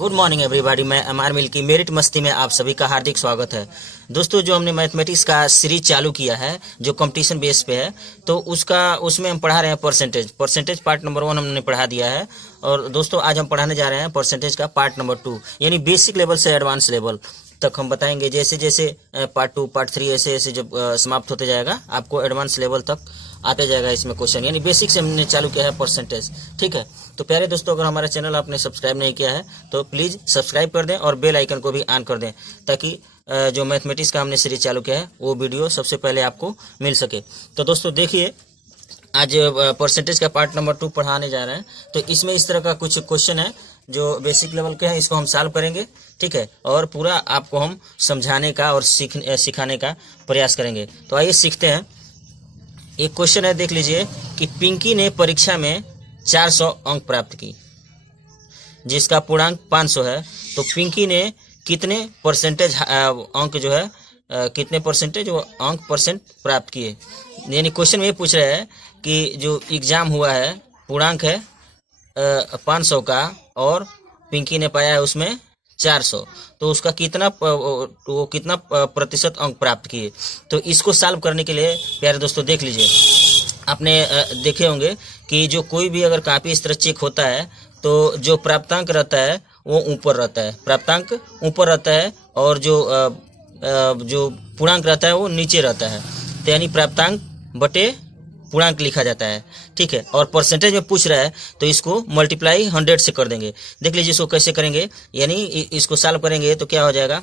Good morning everybody. मैं अमार मिल की merit मस्ती में आप सभी का हार्दिक स्वागत है। दोस्तों, जो हमने मैथमेटिक्स का सीरीज चालू किया है जो कंपटीशन बेस पे है, तो उसमें हम पढ़ा रहे हैं परसेंटेज पार्ट नंबर 1 हमने पढ़ा दिया है। और दोस्तों, आज हम पढ़ाने जा रहे हैं परसेंटेज का पार्ट नंबर 2, यानी बेसिक लेवल से एडवांस लेवल तक हम बताएंगे। जैसे जैसे पार्ट 2 पार्ट 3 ऐसे ऐसे जब समाप्त होते जाएगा, आपको एडवांस लेवल तक आते जाएगा इसमें क्वेश्चन। यानी बेसिक से हमने चालू किया है परसेंटेज। ठीक है, तो प्यारे दोस्तों, अगर हमारा चैनल आपने सब्सक्राइब नहीं किया है तो प्लीज़ सब्सक्राइब कर दें और बेल आइकन को भी ऑन कर दें, ताकि जो मैथमेटिक्स का हमने सीरीज चालू किया है वो वीडियो सबसे पहले आपको मिल सके। तो दोस्तों देखिए, आज परसेंटेज का पार्ट नंबर 2 पढ़ाने जा रहे हैं। तो इसमें इस तरह का कुछ क्वेश्चन है जो बेसिक लेवल के हैं, इसको हम सॉल्व करेंगे। ठीक है, और पूरा आपको हम समझाने का और सिखाने का प्रयास करेंगे। तो आइए सीखते हैं। एक क्वेश्चन है, देख लीजिए कि पिंकी ने परीक्षा में 400 अंक प्राप्त की, जिसका पूर्णांक 500 है। तो पिंकी ने कितने परसेंटेज अंक जो है कितने परसेंटेज वो अंक प्राप्त किए। यानी क्वेश्चन में ये पूछ रहा है कि जो एग्जाम हुआ है, पूर्णांक है 500 का, और पिंकी ने पाया है उसमें 400, तो उसका कितना प्रतिशत अंक प्राप्त किए। तो इसको सॉल्व करने के लिए प्यारे दोस्तों देख लीजिए, आपने देखे होंगे कि जो कोई भी अगर कॉपी इस तरह चेक होता है तो जो प्राप्तांक रहता है वो ऊपर रहता है, प्राप्तांक ऊपर रहता है, और जो पूर्णांक रहता है वो नीचे रहता है। तो यानी प्राप्तांक बटे पूर्णांक लिखा जाता है। ठीक है, और परसेंटेज में पूछ रहा है तो इसको मल्टीप्लाई 100 से कर देंगे। देख लीजिए इसको कैसे करेंगे। यानी इसको सॉल्व करेंगे तो क्या हो जाएगा,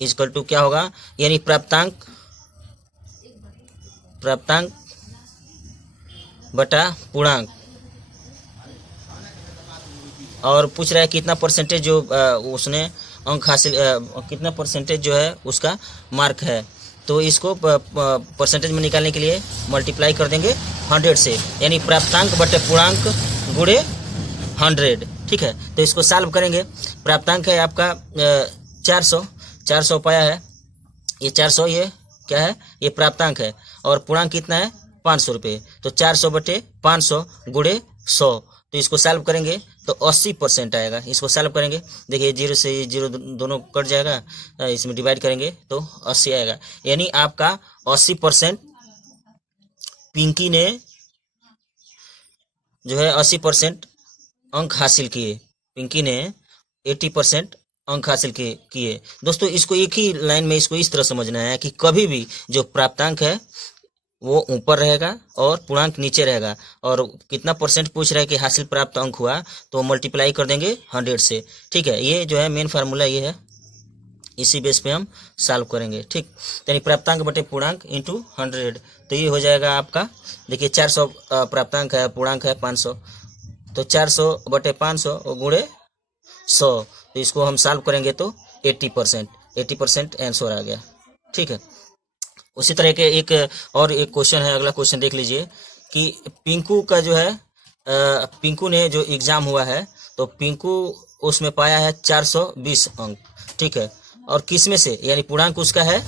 इक्वल टू क्या होगा, यानी प्राप्तांक बटा पूर्णांक, और पूछ रहा है कितना परसेंटेज जो उसने अंक हासिल कितना परसेंटेज जो है उसका मार्क है। तो इसको परसेंटेज में निकालने के लिए मल्टीप्लाई कर देंगे 100 से, यानी प्राप्तांक बटे पूर्णांक गुणे 100। ठीक है, तो इसको सॉल्व करेंगे। प्राप्तांक है आपका 400 पाया है, ये 400 ये क्या है, ये प्राप्तांक है, और पूर्णांक कितना है 500 रुपये। तो 400 बटे 500 गुणे 100, तो इसको सॉल्व करेंगे तो 80% आएगा। इसको सॉल्व करेंगे, देखिए 0 से 0 दोनों कट जाएगा, इसमें डिवाइड करेंगे तो 80 आएगा। यानी आपका 80% पिंकी ने जो है 80% अंक हासिल किए, पिंकी ने 80% अंक हासिल किए। दोस्तों, इसको एक ही लाइन में इसको इस तरह समझना है कि कभी भी जो प्राप्तांक है वो ऊपर रहेगा और पूर्णांक नीचे रहेगा, और कितना परसेंट पूछ रहा है कि हासिल प्राप्त अंक हुआ, तो मल्टीप्लाई कर देंगे 100 से। ठीक है, ये जो है मेन फार्मूला ये है, इसी बेस पे हम सॉल्व करेंगे। ठीक, यानी प्राप्तांक बटे पूर्णांक इंटू 100, तो ये हो जाएगा आपका। देखिए 400 प्राप्तांक है, पूर्णांक है 500, तो 400 बटे 500 गुणे 100, तो इसको हम सॉल्व करेंगे तो 80% आंसर आ गया। ठीक है, उसी तरह के एक क्वेश्चन है, अगला क्वेश्चन देख लीजिए कि पिंकू का जो है पिंकू ने जो एग्जाम हुआ है, तो पिंकू उसमें पाया है 420 अंक। ठीक है, और किस में से, यानी पूर्णांक उसका है,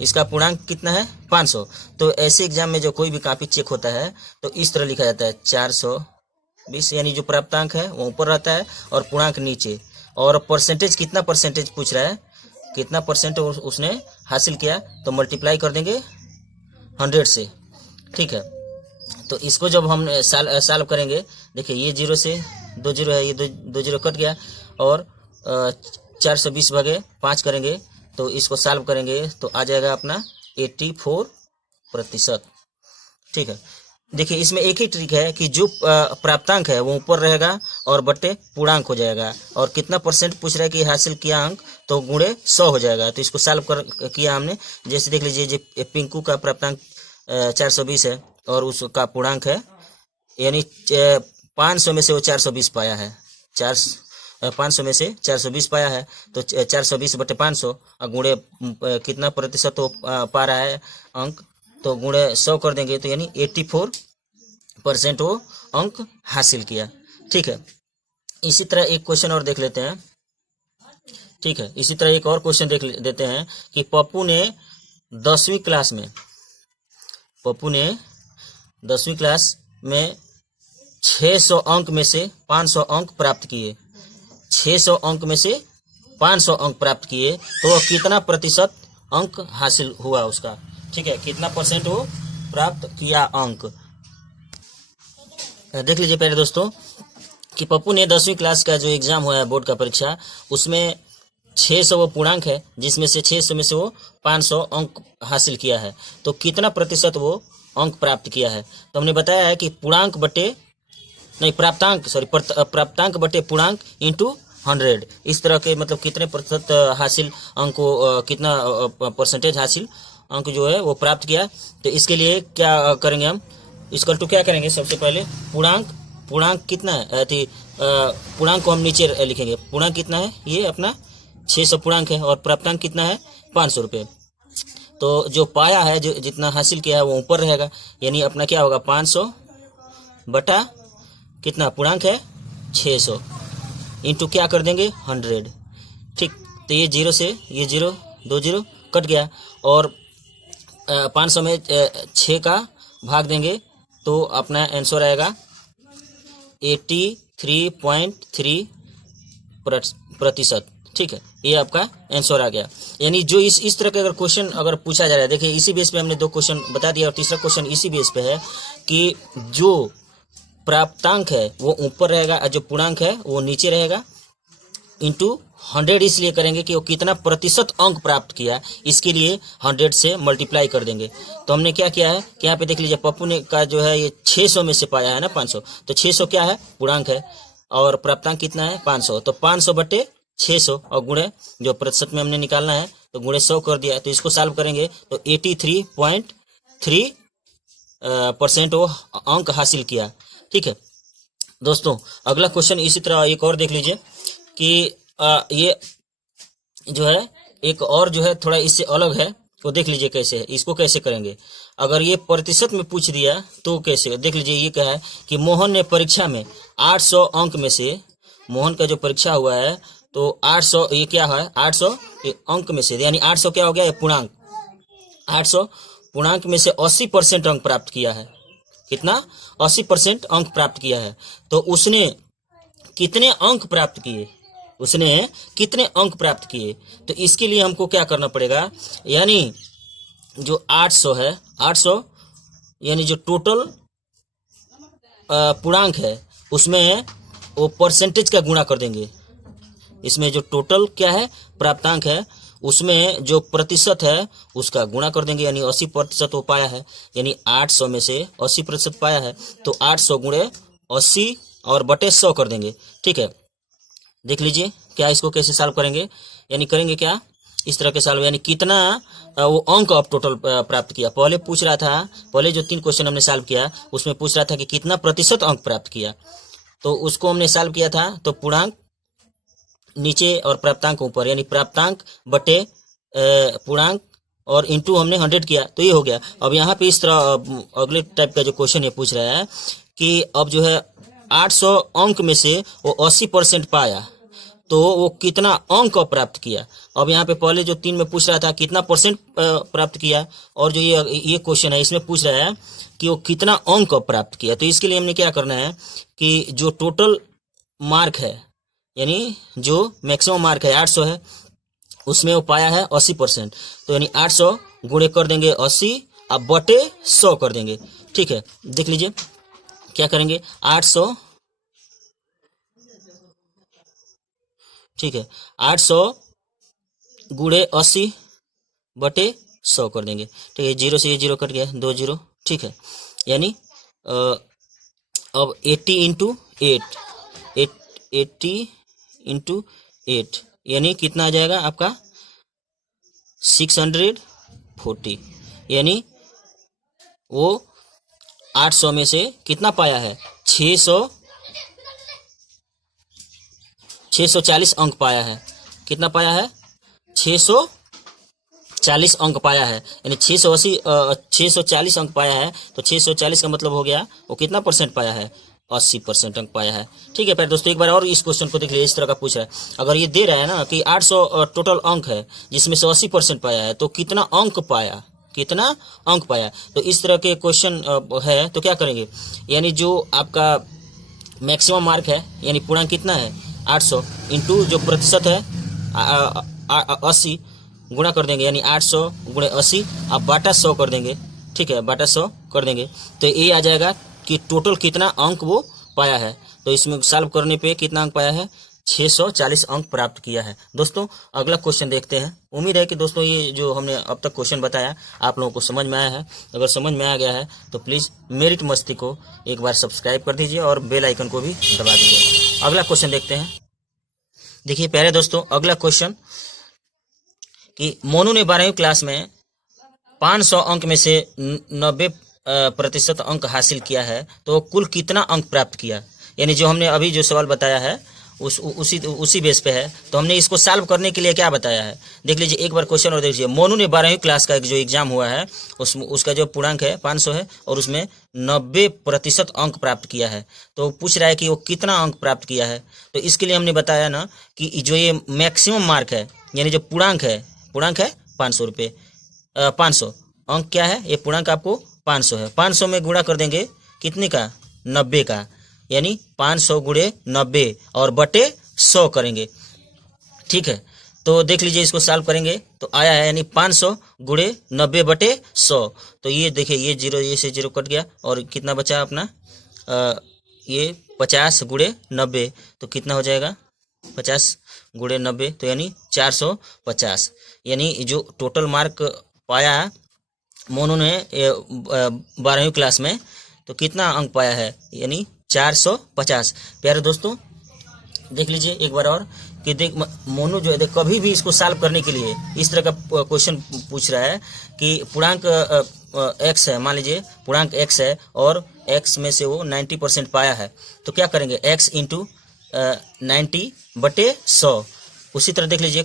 इसका पूर्णांक कितना है 500। तो ऐसे एग्जाम में जो कोई भी कॉपी चेक होता है तो इस तरह लिखा जाता है 420, यानी जो प्राप्तांक है वो ऊपर रहता है और पूर्णांक नीचे, और परसेंटेज कितना परसेंटेज पूछ रहा है, कितना परसेंट उसने हासिल किया, तो मल्टीप्लाई कर देंगे 100 से। ठीक है, तो इसको जब हम सॉल्व करेंगे, देखिए ये 0 से 2 0 है, ये दो 0 कट गया, और 420 भागे 5 करेंगे तो इसको सॉल्व करेंगे तो आ जाएगा अपना 84%। ठीक है, देखिए इसमें एक ही ट्रिक है कि जो प्राप्तांक है वो ऊपर रहेगा और बटे पूर्णांक हो जाएगा, और कितना परसेंट पूछ रहा है कि हासिल किया अंक, तो गुणे 100 हो जाएगा। तो इसको सॉल्व किया हमने। जैसे देख लीजिए, जो पिंकू का प्राप्तांक 420 है और उसका पूर्णांक है, यानी 500 में से वो 420 पाया है, 500 में से 420 पाया है, तो 420 बटे 500 गुणे कितना प्रतिशत वो पा रहा है अंक, तो गुणे 100 कर देंगे, तो यानी 84% वो अंक हासिल किया। ठीक है, इसी तरह एक क्वेश्चन और देख लेते हैं। ठीक है, इसी तरह एक और क्वेश्चन देख देते हैं कि पप्पू ने 10वीं क्लास में 600 अंक में से 500 अंक प्राप्त किए। 600 अंक में से 500 अंक प्राप्त किए तो कितना प्रतिशत अंक हासिल हुआ उसका, ठीक है, कितना परसेंट वो प्राप्त किया अंक। देख लीजिए पहले दोस्तों कि पप्पू ने 10वीं क्लास का जो एग्जाम हुआ है बोर्ड का परीक्षा, उसमें 600 वो पूर्णांक है, जिसमें से 600 में से वो 500 अंक हासिल किया है, तो कितना प्रतिशत वो अंक प्राप्त किया है। तो हमने बताया है कि पूर्णांक बटे नहीं प्राप्तांक सॉरी प्राप्तांक बटे पूर्णांक इंटू 100, इस तरह के मतलब कितने प्रतिशत हासिल अंक को कितना परसेंटेज हासिल अंक जो है वो प्राप्त किया। तो इसके लिए क्या करेंगे हम, इसकल टू क्या करेंगे, सबसे पहले पूर्णांक कितना है, पूर्णांक को हम नीचे लिखेंगे। पूर्णांक कितना है, ये अपना 600 पूर्णांक है और प्राप्तांक कितना है 500 रुपये। तो जो पाया है, जो जितना हासिल किया है वो ऊपर रहेगा, यानी अपना क्या होगा 500 बटा कितना पूर्णांक है 600 इंटू क्या कर देंगे 100, ठीक। तो ये 0 से ये 0 2 0 कट गया और 500 में 6 का भाग देंगे तो अपना आंसर आएगा 83.3 प्रतिशत, ठीक है, ये आपका आंसर आ गया। यानी जो इस तरह का अगर क्वेश्चन अगर पूछा जा रहा है, देखिए इसी बेस पे हमने 2 क्वेश्चन बता दिया और तीसरा क्वेश्चन इसी बेस पे है कि जो प्राप्तांक है वो ऊपर रहेगा और जो पूर्णांक है वो नीचे रहेगा, इंटू 100 इसलिए करेंगे कि वो कितना प्रतिशत अंक प्राप्त किया, इसके लिए 100 से मल्टीप्लाई कर देंगे। तो हमने क्या किया है कि यहाँ पे देख लीजिए पप्पू ने का जो है ये 600 में से पाया है ना 500, तो 600 क्या है पूर्णांक है और प्राप्तांक कितना है 500, तो 500 बटे 600 और गुणे जो प्रतिशत में हमने निकालना है तो गुणे 100 कर दिया। तो इसको सॉल्व करेंगे तो 83.3% वो अंक हासिल किया, ठीक है दोस्तों। अगला क्वेश्चन इसी तरह एक और देख लीजिए कि ये जो है एक और जो है थोड़ा इससे अलग है, तो देख लीजिए कैसे है, इसको कैसे करेंगे। अगर ये प्रतिशत में पूछ दिया तो कैसे, देख लीजिए ये क्या है कि मोहन ने परीक्षा में 800 अंक में से, मोहन का जो परीक्षा हुआ है तो 800 ये क्या है 800 अंक में से, यानी 800 क्या हो गया ये पूर्णांक, 800 पूर्णांक में से 80% अंक प्राप्त किया है। कितना 80% अंक प्राप्त किया है। तो उसने कितने अंक प्राप्त किए, उसने कितने अंक प्राप्त किए, तो इसके लिए हमको क्या करना पड़ेगा, यानी जो 800 है 800 यानी जो टोटल पूर्णांक है उसमें वो परसेंटेज का गुणा कर देंगे। इसमें जो टोटल क्या है प्राप्तांक है उसमें जो प्रतिशत है उसका गुणा कर देंगे, यानी 80% वो पाया है, यानी 800 में से 80% पाया है तो 800 गुणे 80 और बटे 100 कर देंगे, ठीक है। देख लीजिए क्या इसको कैसे सॉल्व करेंगे, यानी करेंगे क्या इस तरह के सॉल्व, यानी कितना वो अंक अब टोटल प्राप्त किया। पहले पूछ रहा था, पहले जो 3 क्वेश्चन हमने सॉल्व किया उसमें पूछ रहा था कि कितना प्रतिशत अंक प्राप्त किया, तो उसको हमने सॉल्व किया था तो पूर्णांक नीचे और प्राप्तांक ऊपर, यानी प्राप्तांक बटे पूर्णांक और इंटू हमने 100 किया तो ये हो गया। अब यहाँ पे इस तरह अगले टाइप का जो क्वेश्चन ये पूछ रहा है कि अब जो है 800 अंक में से वो 80% पाया तो वो कितना अंक प्राप्त किया। अब यहाँ पे पहले जो 3 में पूछ रहा था कितना परसेंट प्राप्त किया, और जो ये क्वेश्चन है इसमें पूछ रहा है कि वो कितना अंक प्राप्त किया। तो इसके लिए हमने क्या करना है कि जो टोटल मार्क है, यानी जो मैक्सिमम मार्क है 800 है उसमें वो पाया है 80%, तो यानी 800 गुणे कर देंगे 80 अब बटे 100 कर देंगे, ठीक है। देख लीजिए क्या करेंगे 800, ठीक है, 800 गुणे 80 बटे 100 कर देंगे, ठीक है। 0 से ये 0 कट गया 2 0, ठीक है, यानी अब 80 इंटू 8 यानी कितना आ जाएगा आपका 640, यानी वो 800 में से कितना पाया है 640 अंक पाया है। कितना पाया है 640 अंक पाया है, यानी 640 अंक पाया है तो 640 का मतलब हो गया वो कितना परसेंट पाया है 80% अंक पाया है, ठीक है। पर दोस्तों एक बार और इस क्वेश्चन को देख लीजिए, इस तरह का पूछ रहा है। अगर ये दे रहा है ना कि 800 टोटल अंक है जिसमें से 80% पाया है तो कितना अंक पाया, कितना अंक पाया। तो इस तरह के क्वेश्चन है तो क्या करेंगे, यानी जो आपका मैक्सिमम मार्क है यानी पूर्णांक कितना है 800 इंटू जो प्रतिशत है 80 गुणा कर देंगे, यानी 800 गुणे 80 आप बाटा 100 कर देंगे। ठीक है, बाटा 100 कर देंगे तो ये आ जाएगा कि टोटल कितना अंक वो पाया है। तो इसमें सॉल्व करने पे कितना अंक पाया है, 640 अंक प्राप्त किया है। दोस्तों अगला क्वेश्चन देखते हैं। उम्मीद है कि दोस्तों ये जो हमने अब तक क्वेश्चन बताया आप लोगों को समझ में आया है। अगर समझ में आ गया है तो प्लीज़ मेरिट मस्ती को एक बार सब्सक्राइब कर दीजिए और बेल आइकन को भी दबा दीजिए। अगला क्वेश्चन देखते हैं। देखिए प्यारे दोस्तों, अगला क्वेश्चन कि मोनू ने 12वीं क्लास में 500 अंक में से 90% अंक हासिल किया है, तो कुल कितना अंक प्राप्त किया। यानी जो हमने अभी जो सवाल बताया है उसी बेस पे है। तो हमने इसको सॉल्व करने के लिए क्या बताया है, देख लीजिए एक बार क्वेश्चन और देख लीजिए। मोनू ने 12वीं क्लास का जो एग्जाम हुआ है उसका जो पूर्णांक है 500 है और उसमें 90% अंक प्राप्त किया है। तो पूछ रहा है कि वो कितना अंक प्राप्त किया है। तो इसके लिए हमने बताया ना कि जो ये मैक्सिमम मार्क है, यानी जो पूर्णांक है 500 अंक क्या है, ये पूर्णांक आपको 500 है। 500 में गुणा कर देंगे कितने का, 90 का, यानी 500 गुणे 90 और बटे 100 करेंगे। ठीक है, तो देख लीजिए इसको सॉल्व करेंगे तो आया है, यानी 500 गुणे 90 बटे 100। तो ये देखिए ये जीरो, ये से जीरो कट गया और कितना बचा अपना ये 50 गुणे 90, तो कितना हो जाएगा 50 गुणे 90, तो यानी 450। यानी जो टोटल मार्क पाया मोनू ने 12वीं क्लास में, तो कितना अंक पाया है, यानी 450। प्यारे दोस्तों देख लीजिए एक बार और कि देख मोनू जो है कभी भी इसको सॉल्व करने के लिए इस तरह का क्वेश्चन पूछ रहा है कि पूर्णांक x है, मान लीजिए पूर्णांक x है और x में से वो 90% पाया है, तो क्या करेंगे x इंटू 90 बटे 100। उसी तरह देख लीजिए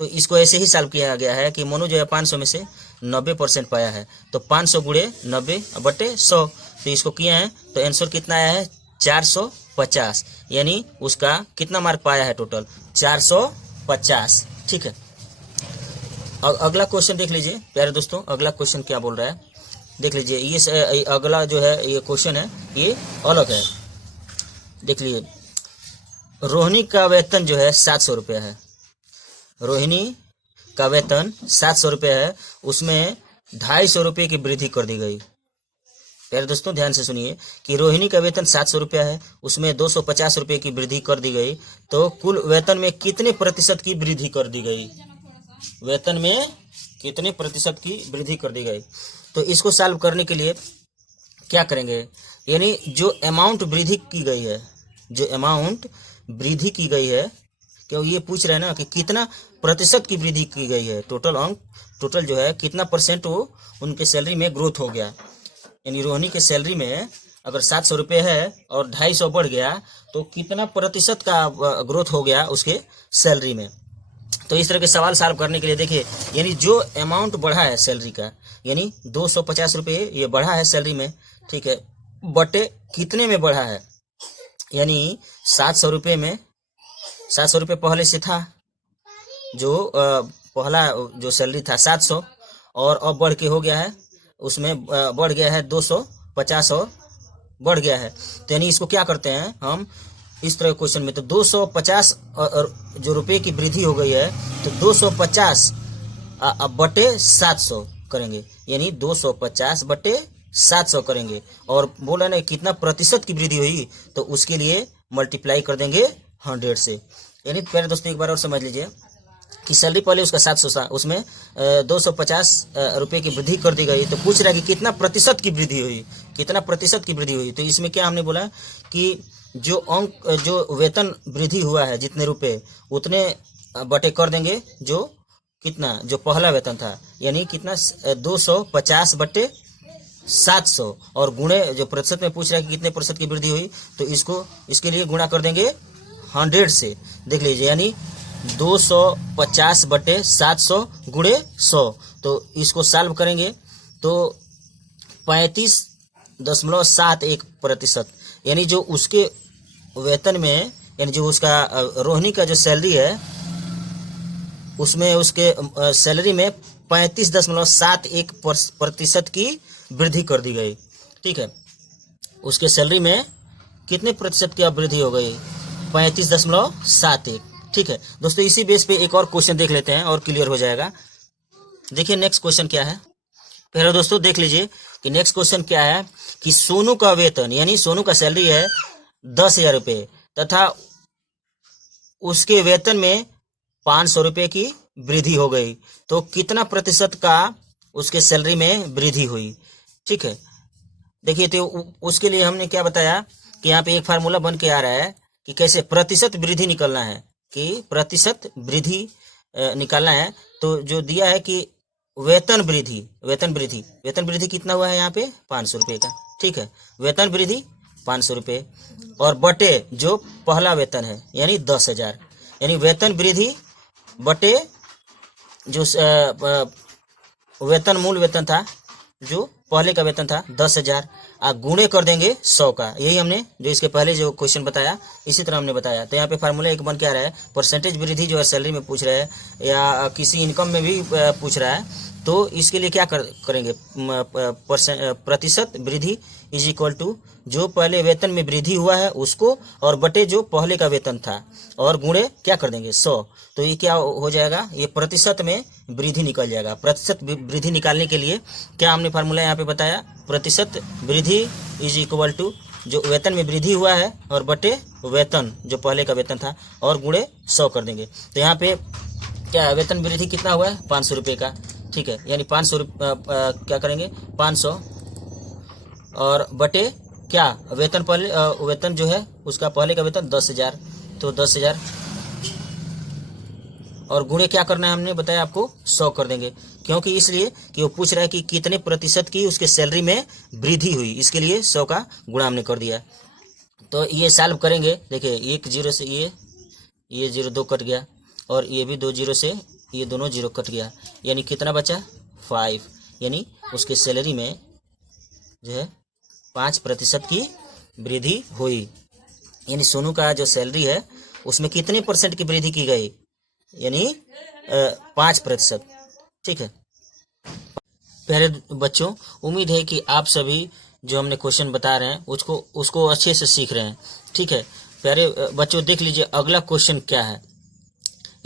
तो इसको ऐसे ही सॉल्व किया गया है कि मोनू जो है 500 में से 90% पाया है, तो 500 गुणे 90 बटे 100, तो इसको किए हैं तो आंसर कितना आया है 450। यानी उसका कितना मार्क पाया है टोटल 450। ठीक है, अगला क्वेश्चन देख लीजिए प्यारे दोस्तों। अगला क्वेश्चन क्या बोल रहा है देख लीजिए। ये अगला जो है ये क्वेश्चन है ये अलग है। देख लीजिए रोहिणी का वेतन जो है 700 रुपया है। रोहिणी का वेतन 700 रुपये है, उसमें 250 रुपये की वृद्धि कर दी गई। प्यारे दोस्तों ध्यान से सुनिए कि रोहिणी का वेतन 700 रुपया है, उसमें 250 रुपये की वृद्धि कर दी गई, तो कुल वेतन में कितने प्रतिशत की वृद्धि कर दी गई, वेतन में कितने प्रतिशत की वृद्धि कर दी गई। तो इसको सॉल्व करने के लिए क्या करेंगे, यानी जो अमाउंट वृद्धि की गई है, जो अमाउंट वृद्धि की गई है, क्यों ये पूछ रहे हैं ना कि कितना प्रतिशत की वृद्धि की गई है, टोटल अंक टोटल जो है कितना परसेंट वो उनके सैलरी में ग्रोथ हो गया। यानी रोहिणी के सैलरी में अगर 700 रुपये है और 250 बढ़ गया तो कितना प्रतिशत का ग्रोथ हो गया उसके सैलरी में। तो इस तरह के सवाल सॉल्व करने के लिए देखिए, यानी जो अमाउंट बढ़ा है सैलरी का, यानी 250 रुपये ये बढ़ा है सैलरी में, ठीक है, बटे कितने में बढ़ा है, यानी 700 रुपये में 700 रुपये पहले से था, जो पहला जो सैलरी था 700 और अब बढ़ के हो गया है, उसमें बढ़ गया है 250 और बढ़ गया है। तो यानी इसको क्या करते हैं हम इस तरह क्वेश्चन में, तो 250 जो रुपये की वृद्धि हो गई है तो 250 बटे 700 करेंगे, यानी 250 बटे 700 करेंगे और बोला ना कितना प्रतिशत की वृद्धि हुई तो उसके लिए मल्टीप्लाई कर देंगे 100 से। यानी प्यारे दोस्तों एक बार और समझ लीजिए कि सैलरी पहले उसका 700 था, उसमें 250 रुपये की वृद्धि कर दी गई, तो पूछ रहा है कि कितना प्रतिशत की वृद्धि हुई, कितना प्रतिशत की वृद्धि हुई। तो इसमें क्या हमने बोला कि जो वेतन वृद्धि हुआ है जितने रुपए उतने बटे कर देंगे जो कितना जो पहला वेतन था, यानी कितना 250 बटे 700 और गुणे जो प्रतिशत में पूछ रहा है कि कितने प्रतिशत की वृद्धि हुई, तो इसके लिए गुणा कर देंगे 100 से। देख लीजिए यानी 250 बटे 700 गुणे 100, तो इसको सॉल्व करेंगे तो 35.71%, यानी जो उसके वेतन में, यानी जो उसका रोहिणी का जो सैलरी है उसमें उसके सैलरी में 35.71% की वृद्धि कर दी गई। ठीक है, उसके सैलरी में कितने प्रतिशत की वृद्धि हो गई, 35.71। ठीक है दोस्तों, इसी बेस पे एक और क्वेश्चन देख लेते हैं और क्लियर हो जाएगा। देखिए नेक्स्ट क्वेश्चन क्या है। पहले दोस्तों देख लीजिए कि नेक्स्ट क्वेश्चन क्या है कि सोनू का वेतन, यानी सोनू का सैलरी है 10,000 रुपये तथा उसके वेतन में 500 रुपये की वृद्धि हो गई, तो कितना प्रतिशत का उसके सैलरी में वृद्धि हुई। ठीक है, देखिए तो उसके लिए हमने क्या बताया कि यहाँ पे एक फार्मूला बन के आ रहा है कि कैसे प्रतिशत वृद्धि निकलना है, कि प्रतिशत वृद्धि निकालना है। तो जो दिया है कि वेतन वृद्धि कितना हुआ है यहाँ पे 500 रुपये का। ठीक है, वेतन वृद्धि 500 रुपये और बटे जो पहला वेतन है यानी 10,000, यानी वेतन वृद्धि बटे जो वेतन मूल वेतन था, जो पहले का वेतन था 10,000, गुणे कर देंगे 100 का। यही हमने जो इसके पहले जो क्वेश्चन बताया इसी तरह हमने बताया। तो यहाँ पे फार्मूला एक बन के आ रहा है, परसेंटेज वृद्धि जो है सैलरी में पूछ रहा है या किसी इनकम में भी पूछ रहा है, तो इसके लिए क्या करेंगे, प्रतिशत वृद्धि इज इक्वल टू जो पहले वेतन में वृद्धि हुआ है उसको और बटे जो पहले का वेतन था और गुणे क्या कर देंगे 100। तो ये क्या हो जाएगा, ये प्रतिशत में वृद्धि निकल जाएगा। प्रतिशत वृद्धि निकालने के लिए क्या हमने फार्मूला यहाँ पे बताया, प्रतिशत वृद्धि इज इक्वल टू जो वेतन में वृद्धि हुआ है और बटे वेतन जो पहले का वेतन था और गुणे 100 कर देंगे। तो यहाँ पे क्या वेतन वृद्धि कितना हुआ है 500 रुपये का। ठीक है, यानी 500 क्या करेंगे 500 और बटे क्या वेतन पहले वेतन जो है उसका पहले का वेतन 10,000, तो 10,000 और गुणे क्या करना है हमने बताया आपको 100 कर देंगे, क्योंकि इसलिए कि वो पूछ रहा है कि कितने प्रतिशत की उसके सैलरी में वृद्धि हुई, इसके लिए 100 का गुणा हमने कर दिया। तो ये सॉल्व करेंगे, देखिए एक जीरो से ये जीरो 2 कट गया और ये भी 2 जीरो से ये दोनों जीरो कट गया, यानी कितना बचा 5, यानी उसके सैलरी में जो है 5% की वृद्धि हुई। यानी सोनू का जो सैलरी है उसमें कितने परसेंट की वृद्धि की गई, यानी 5%। ठीक है प्यारे बच्चों, उम्मीद है कि आप सभी जो हमने क्वेश्चन बता रहे हैं उसको अच्छे से सीख रहे हैं। ठीक है प्यारे बच्चों, देख लीजिए अगला क्वेश्चन क्या है।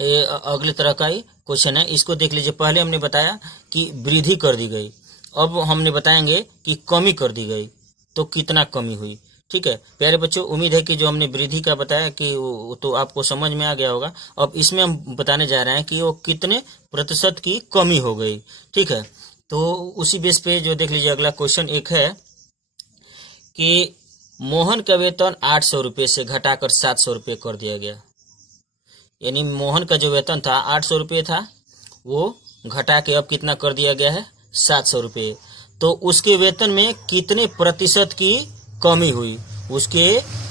अगले तरह का ही क्वेश्चन है, इसको देख लीजिए। पहले हमने बताया कि वृद्धि कर दी गई, अब हमने बताएंगे कि कमी कर दी गई, तो कितना कमी हुई। ठीक है प्यारे बच्चों, उम्मीद है कि जो हमने वृद्धि का बताया कि तो आपको समझ में आ गया होगा। अब इसमें हम बताने जा रहे हैं कि वो कितने प्रतिशत की कमी हो गई। ठीक है, तो उसी बेस पे जो देख लीजिए अगला क्वेश्चन एक है कि मोहन का वेतन 800 रुपये से घटाकर 700 रुपये कर दिया गया। यानी मोहन का जो वेतन था 800 रुपये था, वो घटा के अब कितना कर दिया गया है 700 रुपये। तो उसके वेतन में कितने प्रतिशत की कमी हुई, उसके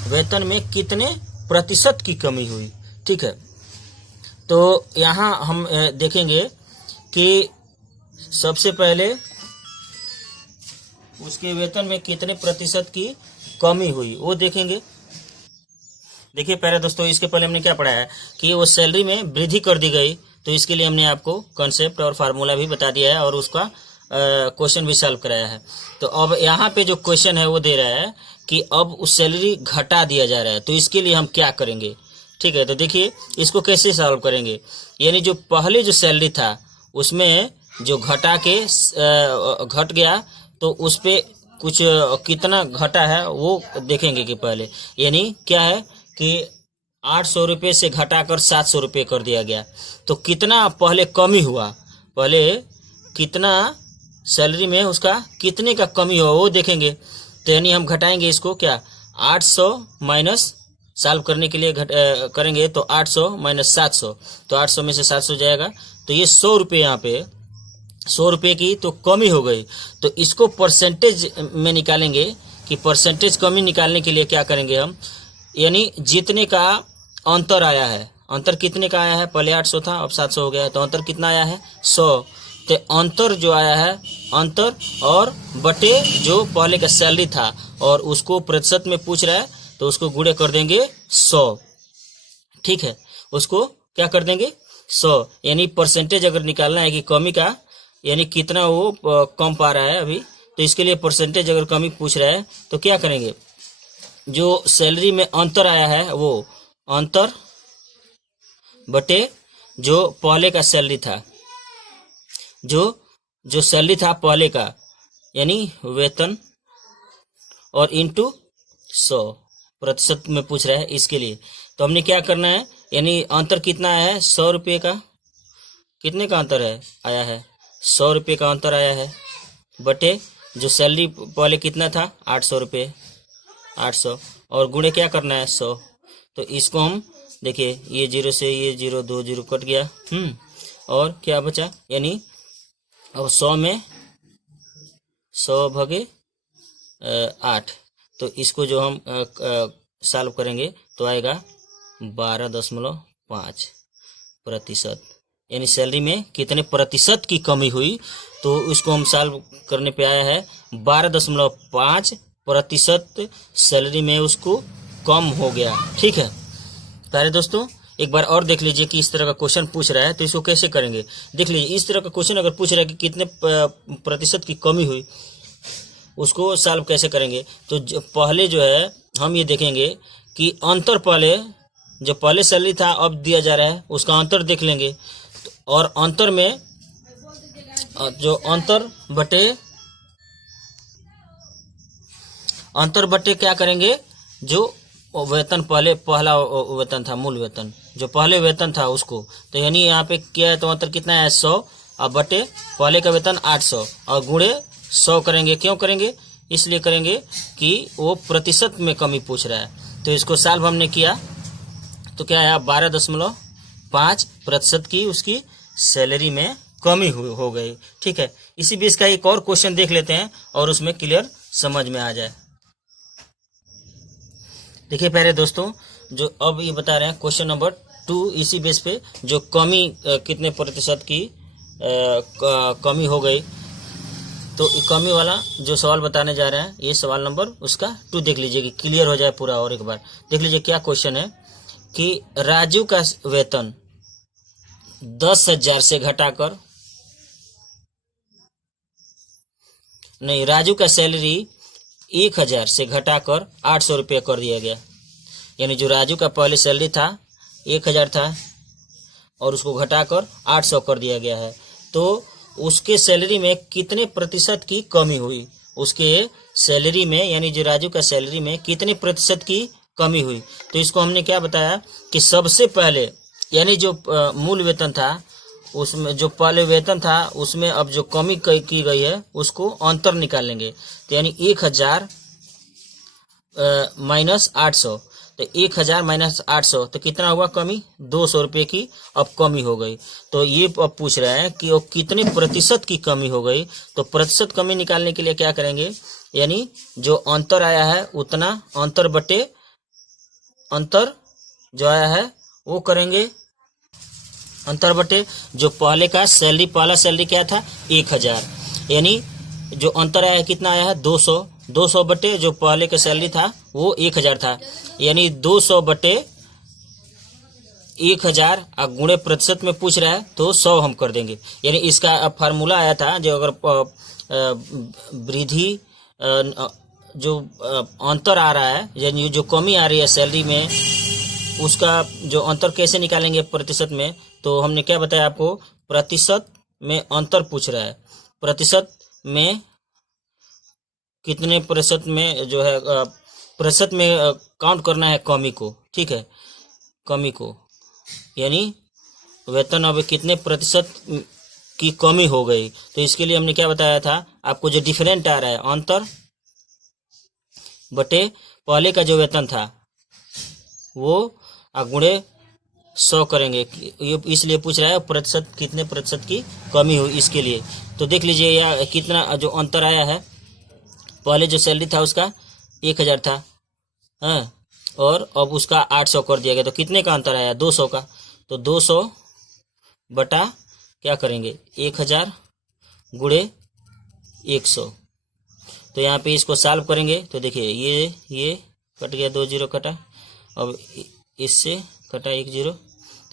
वेतन में कितने प्रतिशत की कमी हुई। ठीक है, तो यहाँ हम देखेंगे कि सबसे पहले उसके वेतन में कितने प्रतिशत की कमी हुई वो देखेंगे। देखिए प्यारे दोस्तों, इसके पहले हमने क्या पढ़ा है कि वो सैलरी में वृद्धि कर दी गई, तो इसके लिए हमने आपको कॉन्सेप्ट और फार्मूला भी बता दिया है और उसका क्वेश्चन भी सॉल्व कराया है। तो अब यहाँ पे जो क्वेश्चन है वो दे रहा है कि अब उस सैलरी घटा दिया जा रहा है, तो इसके लिए हम क्या करेंगे। ठीक है, तो देखिए इसको कैसे सॉल्व करेंगे। यानी जो पहले जो सैलरी था उसमें जो घटा के घट गया, तो उस पे कुछ कितना घटा है वो देखेंगे कि पहले, यानी क्या है कि 800 रुपये से घटाकर 700 रुपये कर दिया गया, तो कितना पहले कमी हुआ, पहले कितना सैलरी में उसका कितने का कमी हुआ वो देखेंगे। तो यानी हम घटाएंगे इसको क्या 800 माइनस सॉल्व करने के लिए करेंगे, तो 800 माइनस 700, तो 800 में से 700 जाएगा, तो ये 100 रुपये यहाँ पे 100 रुपये की तो कमी हो गई। तो इसको परसेंटेज में निकालेंगे कि परसेंटेज कमी निकालने के लिए क्या करेंगे हम, यानी जितने का अंतर आया है, अंतर कितने का आया है, पहले 800 था अब 700 हो गया है, तो अंतर कितना आया है 100। तो अंतर जो आया है, अंतर और बटे जो पहले का सैलरी था और उसको प्रतिशत में पूछ रहा है, तो उसको गुणे कर देंगे 100। ठीक है, उसको क्या कर देंगे 100, यानी परसेंटेज अगर निकालना है कि कमी का, यानी कितना वो कम पा रहा है अभी, तो इसके लिए परसेंटेज अगर कमी पूछ रहा है तो क्या करेंगे, जो सैलरी में अंतर आया है वो अंतर बटे जो पहले का सैलरी था, जो सैलरी था पहले का, यानी वेतन, और इंटू 100% में पूछ रहा है इसके लिए। तो हमने क्या करना है, यानी अंतर कितना है, 100 रुपये का, कितने का अंतर है आया है, 100 रुपये का अंतर आया है, बटे जो सैलरी पहले कितना था, 800 रुपये, 800, और गुणे क्या करना है, 100। तो इसको हम देखिए, ये 0 से ये 0, 2 0 कट गया, और क्या बचा, यानी अब 100 में 100 भागे 8, तो इसको जो हम सॉल्व करेंगे तो आएगा 12.5%, यानी सैलरी में कितने प्रतिशत की कमी हुई, तो उसको हम सॉल्व करने पे आया है 12.5% सैलरी में उसको कम हो गया। ठीक है प्यारे दोस्तों, एक बार और देख लीजिए कि इस तरह का क्वेश्चन पूछ रहा है तो इसको कैसे करेंगे। देख लीजिए, इस तरह का क्वेश्चन अगर पूछ रहा है कि कितने प्रतिशत की कमी हुई, उसको सॉल्व कैसे करेंगे। तो पहले जो है हम ये देखेंगे कि अंतर, पहले जो पहले सैलरी था अब दिया जा रहा है, उसका अंतर देख लेंगे, और अंतर में जो अंतर बटे क्या करेंगे, जो वेतन पहला वेतन था, मूल वेतन जो पहले वेतन था उसको, तो यानी यहाँ पे क्या है, तो अंतर कितना है, 100, अब बटे पहले का वेतन 800, और गुणे 100 करेंगे। क्यों करेंगे, इसलिए करेंगे कि वो प्रतिशत में कमी पूछ रहा है। तो इसको सॉल्व हमने किया तो क्या है, 12.5% की उसकी सैलरी में कमी हो गई। ठीक है, इसी बीच का एक और क्वेश्चन देख लेते हैं और उसमें क्लियर समझ में आ जाए। देखिए प्यारे दोस्तों, जो अब ये बता रहे हैं क्वेश्चन नंबर 2, इसी बेस पे जो कमी कितने प्रतिशत की कमी हो गई, तो कमी वाला जो सवाल बताने जा रहे हैं, ये सवाल नंबर उसका 2 देख लीजिए कि क्लियर हो जाए पूरा। और एक बार देख लीजिए क्या क्वेश्चन है कि राजू का वेतन 10,000 से घटाकर, नहीं, राजू का सैलरी 1,000 से घटाकर 800 रुपये कर दिया गया। यानी जो राजू का पहले सैलरी था 1,000 था और उसको घटाकर 800 कर दिया गया है, तो उसके सैलरी में कितने प्रतिशत की कमी हुई, उसके सैलरी में, यानी जो राजू का सैलरी में कितने प्रतिशत की कमी हुई। तो इसको हमने क्या बताया कि सबसे पहले, यानी जो मूल वेतन था उसमें, जो पहले वेतन था उसमें अब जो कमी की गई है उसको अंतर निकालेंगे। तो यानी 1,000 माइनस 800, तो 1,000 माइनस 800 तो कितना हुआ कमी, 200 रुपये की अब कमी हो गई। तो ये अब पूछ रहा है कि वो कितने प्रतिशत की कमी हो गई। तो प्रतिशत कमी निकालने के लिए क्या करेंगे, यानी जो अंतर आया है उतना अंतर बटे अंतर जो आया है वो करेंगे, अंतर बटे जो पहले का सैलरी, पहला सैलरी क्या था 1,000, यानी जो अंतर आया है कितना आया है 200, 200 बटे जो पहले का सैलरी था वो 1,000 था, यानी 200 बटे 1,000 गुणे प्रतिशत में पूछ रहा है तो 100 हम कर देंगे। यानी इसका अब फार्मूला आया था, जो अगर वृद्धि जो अंतर आ रहा है, यानी जो कमी आ रही है सैलरी में, उसका जो अंतर कैसे निकालेंगे प्रतिशत में। तो हमने क्या बताया आपको, प्रतिशत में अंतर पूछ रहा है, प्रतिशत में कितने प्रतिशत में जो है प्रतिशत में काउंट करना है कमी को। ठीक है, कमी को, यानी वेतन अब कितने प्रतिशत की कमी हो गई। तो इसके लिए हमने क्या बताया था आपको, जो डिफरेंट आ रहा है अंतर बटे पहले का जो वेतन था वो गुणे 100 करेंगे। ये इसलिए पूछ रहा है प्रतिशत, कितने प्रतिशत की कमी हुई इसके लिए। तो देख लीजिए यह कितना जो अंतर आया है, पहले जो सैलरी था उसका 1,000 था, हाँ, और अब उसका 800 कर दिया गया, तो कितने का अंतर आया 200 का। तो 200 बटा क्या करेंगे 1,000 गुणे 100। तो यहाँ पे इसको सॉल्व करेंगे तो देखिए ये कट गया, 2 0 कटा, अब इससे कटा 1 0,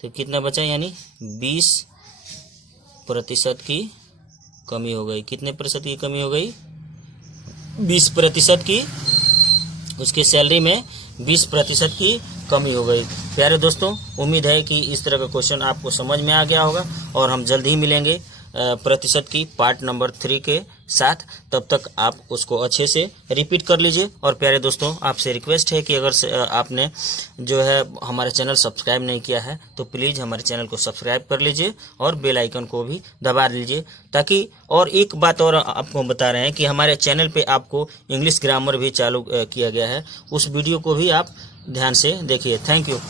तो कितना बचा, यानी 20% की कमी हो गई। कितने प्रतिशत की कमी हो गई, 20% की, उसके सैलरी में 20% की कम ही हो गई। प्यारे दोस्तों, उम्मीद है कि इस तरह का क्वेश्चन आपको समझ में आ गया होगा और हम जल्द ही मिलेंगे प्रतिशत की पार्ट नंबर 3 के साथ। तब तक आप उसको अच्छे से रिपीट कर लीजिए। और प्यारे दोस्तों, आपसे रिक्वेस्ट है कि अगर आपने जो है हमारे चैनल सब्सक्राइब नहीं किया है तो प्लीज़ हमारे चैनल को सब्सक्राइब कर लीजिए और बेल आइकन को भी दबा लीजिए, ताकि और एक बात और आपको बता रहे हैं कि हमारे चैनल पे आपको इंग्लिश ग्रामर भी चालू किया गया है, उस वीडियो को भी आप ध्यान से देखिए। Thank you.